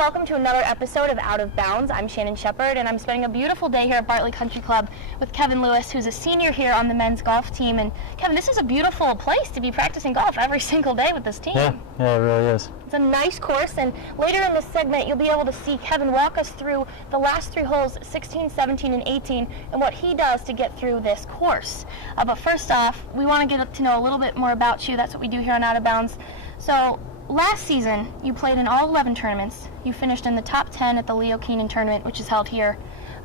welcome to another episode of Out of Bounds. I'm Shannon Shepard, and I'm spending a beautiful day here at Bartley Country Club with Kevin Lewis, who's a senior here on the men's golf team. And Kevin, this is a beautiful place to be practicing golf every single day with this team. Yeah, it really is. It's a nice course, and later in this segment, you'll be able to see Kevin walk us through the last three holes, 16, 17, and 18, and what he does to get through this course. But first off, we want to get to know a little bit more about you. That's what we do here on Out of Bounds. So, last season, you played in all 11 tournaments. You finished in the top 10 at the Leo Keenan tournament, which is held here,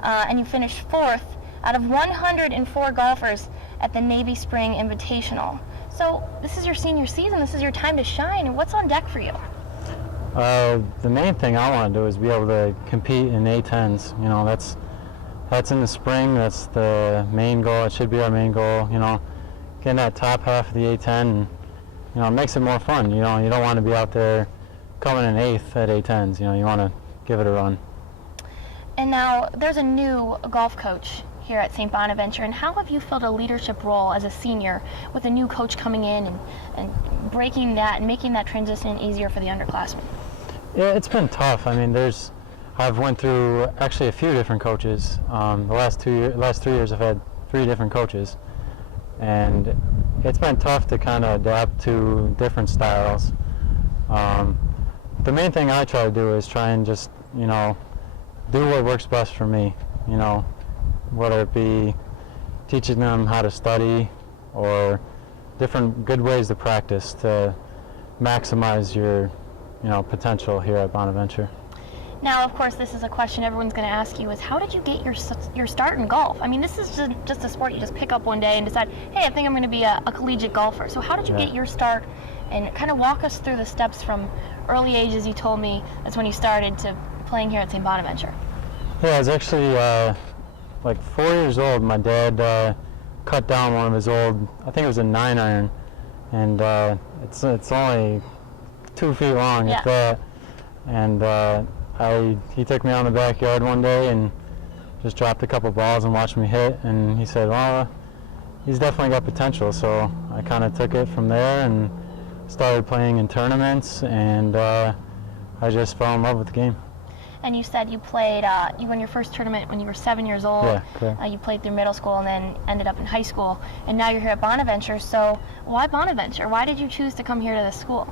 and you finished fourth out of 104 golfers at the Navy Spring Invitational. So this is your senior season. This is your time to shine. And what's on deck for you? The main thing I want to do is be able to compete in A10s. You know, that's in the spring. That's the main goal. It should be our main goal. You know, getting that top half of the A10. And, you know, it makes it more fun. You know, you don't want to be out there coming in 8th at A10s. You know, you want to give it a run. And now there's a new golf coach here at St. Bonaventure, and how have you filled a leadership role as a senior with a new coach coming in and breaking that and making that transition easier for the underclassmen? Yeah, it's been tough. I mean, I've went through actually a few different coaches. The last 3 years I've had 3 different coaches, and it's been tough to kind of adapt to different styles. The main thing I try to do is try and just, you know, do what works best for me, you know, whether it be teaching them how to study or different good ways to practice to maximize your, you know, potential here at Bonaventure. Now, of course, this is a question everyone's going to ask you is, how did you get your start in golf? I mean, this is just a sport you just pick up one day and decide, hey, I think I'm going to be a collegiate golfer. So how did you get your start, and kind of walk us through the steps from early age, as you told me, that's when you started, to playing here at St. Bonaventure? Yeah, I was actually like 4 years old. My dad cut down one of his old, I think it was a 9-iron, and it's only 2 feet long at that. And he took me out in the backyard one day and just dropped a couple balls and watched me hit, and he said, well, he's definitely got potential. So I kind of took it from there and started playing in tournaments, and I just fell in love with the game. And you said you played, you won your first tournament when you were 7 years old. Yeah, correct. You played through middle school and then ended up in high school. And now you're here at Bonaventure. So why Bonaventure? Why did you choose to come here to this school?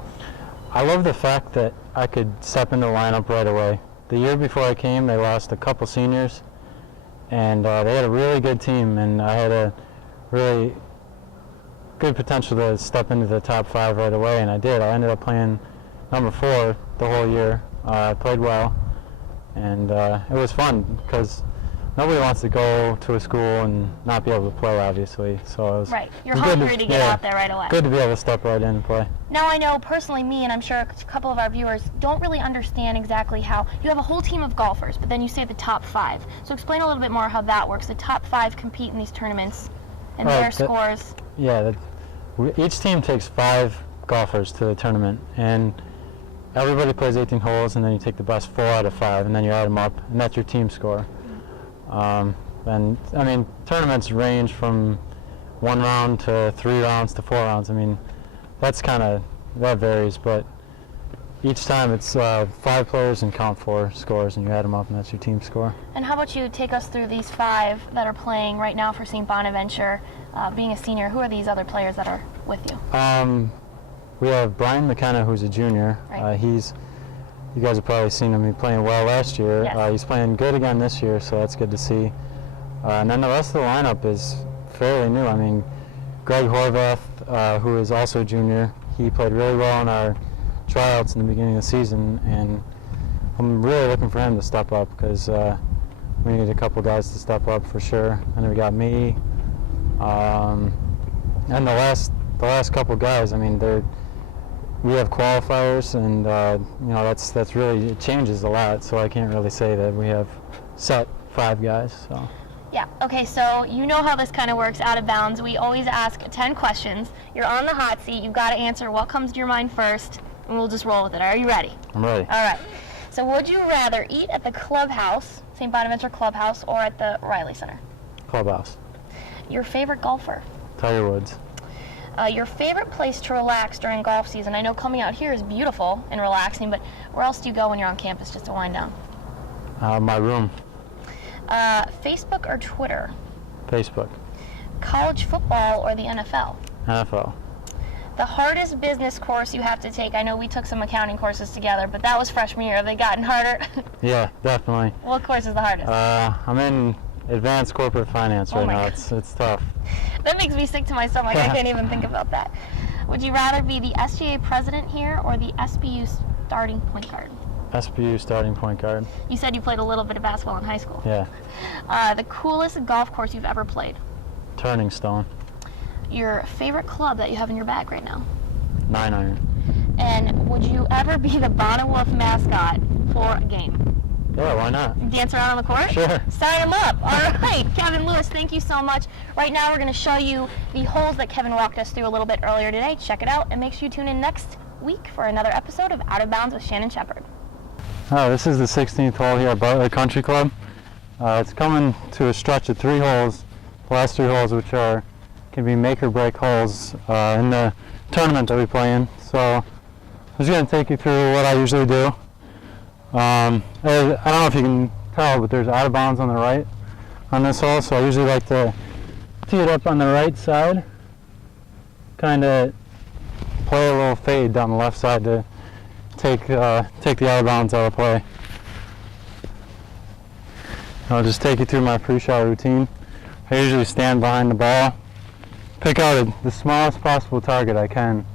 I love the fact that I could step into the lineup right away. The year before I came, they lost a couple seniors, and they had a really good team, and I had a really good potential to step into the top 5 right away, and I did. I ended up playing number 4 the whole year. I played well. And it was fun because nobody wants to go to a school and not be able to play, obviously. So it was right. You're hungry to get out there right away. Good to be able to step right in and play. Now, I know personally, me, and I'm sure a couple of our viewers don't really understand exactly how you have a whole team of golfers, but then you say the top 5. So explain a little bit more how that works. The top 5 compete in these tournaments and their scores. Yeah, each team takes 5 golfers to the tournament, and everybody plays 18 holes, and then you take the best 4 out of 5, and then you add them up, and that's your team score. And I mean, tournaments range from 1 round to 3 rounds to 4 rounds. I mean, that varies, but each time it's 5 players and count 4 scores, and you add them up, and that's your team score. And how about you take us through these 5 that are playing right now for St. Bonaventure? Being a senior, who are these other players that are with you? We have Brian McKenna, who's a junior. Right. You guys have probably seen him playing well last year. Yes. He's playing good again this year, so that's good to see. And then the rest of the lineup is fairly new. I mean, Greg Horvath, who is also a junior, he played really well in our tryouts in the beginning of the season, and I'm really looking for him to step up because we need a couple guys to step up for sure. And then we got me, and the last couple guys. I mean, we have qualifiers, and you know, that's really, it changes a lot. So I can't really say that we have set 5 guys. So. Yeah, okay, so you know how this kind of works, Out of Bounds. We always ask 10 questions. You're on the hot seat. You've got to answer what comes to your mind first, and we'll just roll with it. Are you ready? I'm ready. All right. So would you rather eat at the clubhouse, St. Bonaventure Clubhouse, or at the Riley Center? Clubhouse. Your favorite golfer? Tiger Woods. Your favorite place to relax during golf season? I know coming out here is beautiful and relaxing, but where else do you go when you're on campus just to wind down? My room. Facebook or Twitter? Facebook. College football or the NFL? NFL. The hardest business course you have to take? I know we took some accounting courses together, but that was freshman year. Have they gotten harder? Yeah, definitely. What course is the hardest? I'm in advanced corporate finance right now. God. It's tough. That makes me sick to my stomach. I can't even think about that. Would you rather be the SGA president here or the SBU starting point guard? SBU starting point guard. You said you played a little bit of basketball in high school. Yeah. The coolest golf course you've ever played? Turning Stone. Your favorite club that you have in your bag right now? 9-iron. And would you ever be the Bonnet Wolf mascot for a game? Yeah, why not? Dance around on the court? Sure. Sign him up. All right, Kevin Lewis, thank you so much. Right now we're going to show you the holes that Kevin walked us through a little bit earlier today. Check it out, and make sure you tune in next week for another episode of Out of Bounds with Shannon Shepard. Oh, this is the 16th hole here at Bartlett Country Club. It's coming to a stretch of 3 holes, the last 3 holes which can be make or break holes in the tournament that we play in. So I'm just going to take you through what I usually do. I don't know if you can tell, but there's out of bounds on the right on this hole, so I usually like to tee it up on the right side, kind of play a little fade down the left side to take the out of bounds out of play. I'll just take you through my pre-shot routine. I usually stand behind the ball, pick out the smallest possible target I can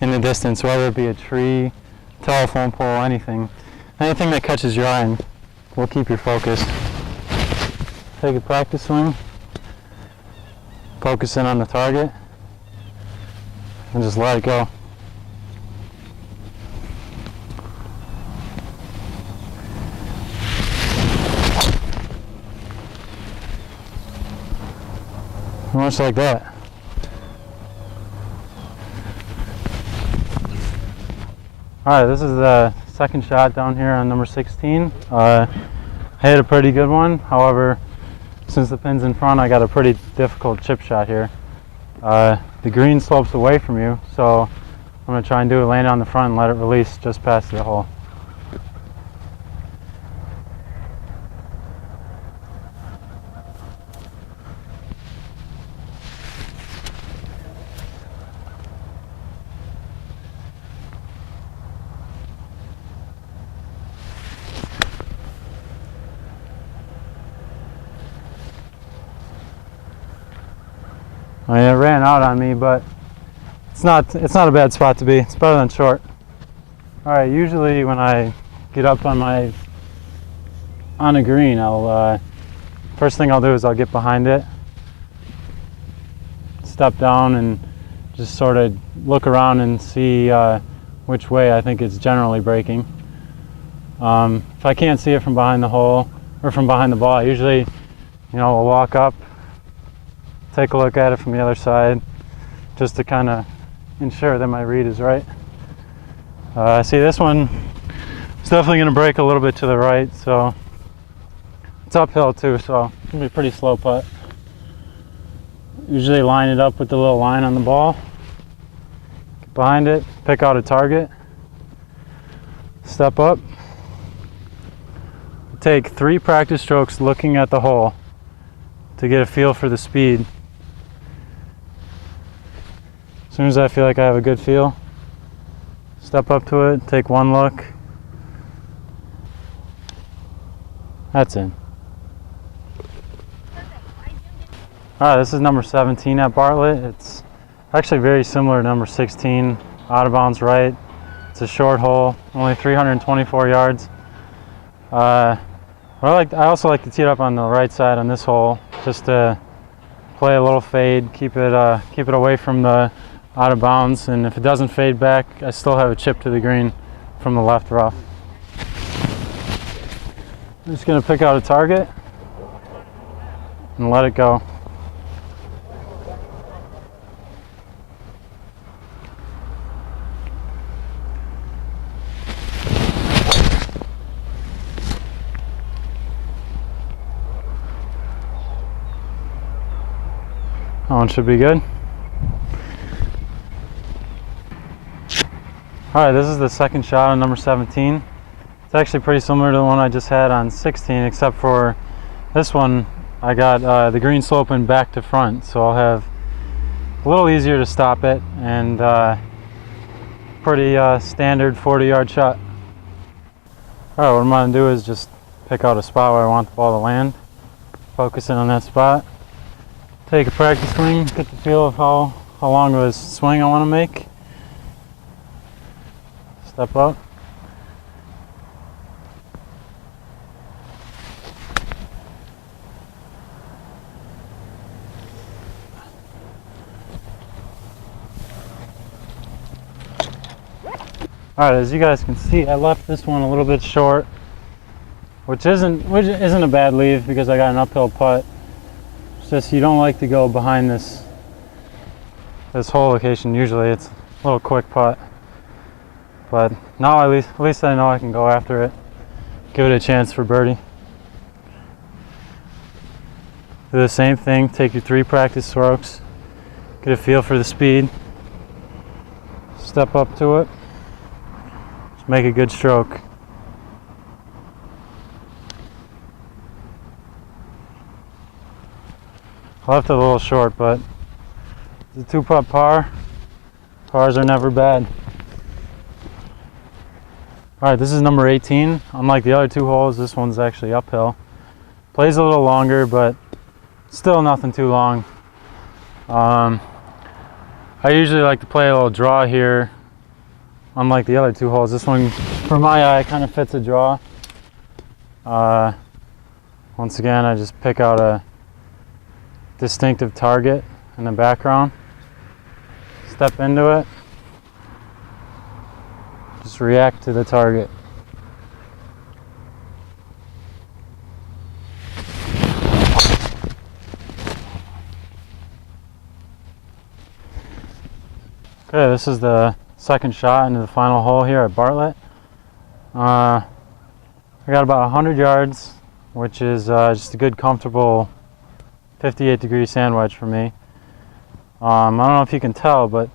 in the distance, whether it be a tree, telephone pole, anything. Anything that catches your eye and will keep your focus. Take a practice swing, focus in on the target, and just let it go. Much like that. Alright, this is the second shot down here on number 16. I hit a pretty good one. However, since the pin's in front, I got a pretty difficult chip shot here. The green slopes away from you, so I'm going to try and do it, land on the front and let it release just past the hole. I mean, it ran out on me, but it's not a bad spot to be. It's better than short. All right, usually when I get up on a green, first thing I'll do is I'll get behind it, step down, and just sort of look around and see which way I think it's generally breaking. If I can't see it from behind the hole or from behind the ball, I usually, will walk up, take a look at it from the other side, just to kind of ensure that my read is right. See, this one is definitely going to break a little bit to the right, so it's uphill too, so it's going to be a pretty slow putt. Usually line it up with the little line on the ball, get behind it, pick out a target, step up, take 3 practice strokes looking at the hole to get a feel for the speed. As soon as I feel like I have a good feel, step up to it, take 1 look. That's in. Alright, this is number 17 at Bartlett. It's actually very similar to number 16, out of bounds right. It's a short hole, only 324 yards. I also like to tee it up on the right side on this hole, just to play a little fade, keep it away from the out of bounds, and if it doesn't fade back, I still have a chip to the green from the left rough. I'm just going to pick out a target and let it go. That one should be good. Alright, this is the second shot on number 17. It's actually pretty similar to the one I just had on 16, except for this one I got the green sloping back to front, so I'll have a little easier to stop it, and pretty standard 40-yard shot. Alright, what I'm going to do is just pick out a spot where I want the ball to land, focus in on that spot, take a practice swing, get the feel of how long of a swing I want to make, step up. Alright, as you guys can see, I left this one a little bit short, which isn't a bad leave because I got an uphill putt. It's just you don't like to go behind this hole location. Usually it's a little quick putt, but now at least I know I can go after it, give it a chance for birdie. Do the same thing, take your 3 practice strokes, get a feel for the speed, step up to it, just make a good stroke. I left it a little short, but it's a 2-putt par. Pars are never bad. Alright, this is number 18. Unlike the other 2 holes, this one's actually uphill. Plays a little longer, but still nothing too long. I usually like to play a little draw here. Unlike the other 2 holes, this one, for my eye, kind of fits a draw. Once again, I just pick out a distinctive target in the background, step into it, just react to the target. Okay, this is the second shot into the final hole here at Bartlett. I got about 100 yards, which is just a good, comfortable 58-degree sand wedge for me. I don't know if you can tell, but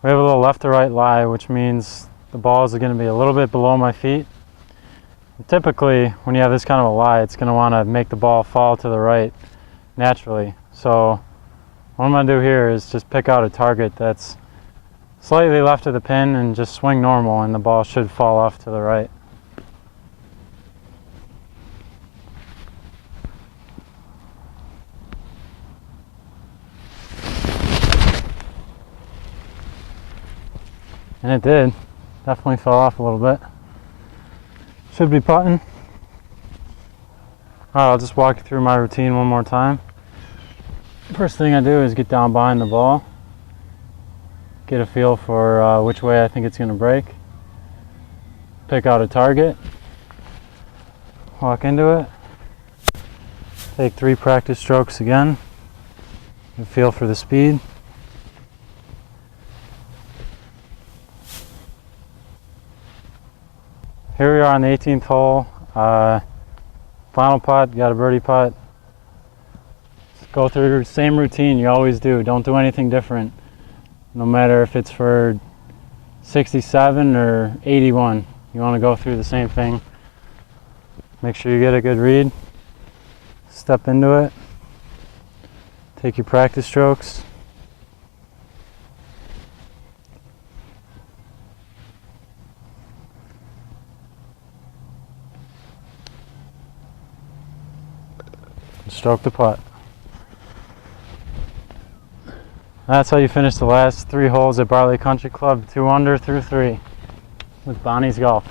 we have a little left to right lie, which means the balls are going to be a little bit below my feet. And typically, when you have this kind of a lie, it's going to want to make the ball fall to the right naturally. So what I'm going to do here is just pick out a target that's slightly left of the pin and just swing normal, and the ball should fall off to the right. And it did. Definitely fell off a little bit. Should be putting. Alright, I'll just walk you through my routine one more time. First thing I do is get down behind the ball, get a feel for which way I think it's going to break, pick out a target, walk into it, take 3 practice strokes again, get a feel for the speed. Here we are on the 18th hole, final putt, got a birdie putt. Go through the same routine you always do, don't do anything different. No matter if it's for 67 or 81, you want to go through the same thing. Make sure you get a good read, step into it, take your practice strokes. Stroke the putt. That's how you finish the last 3 holes at Bartlett Country Club, 2 under through 3 with Bonnie's Golf.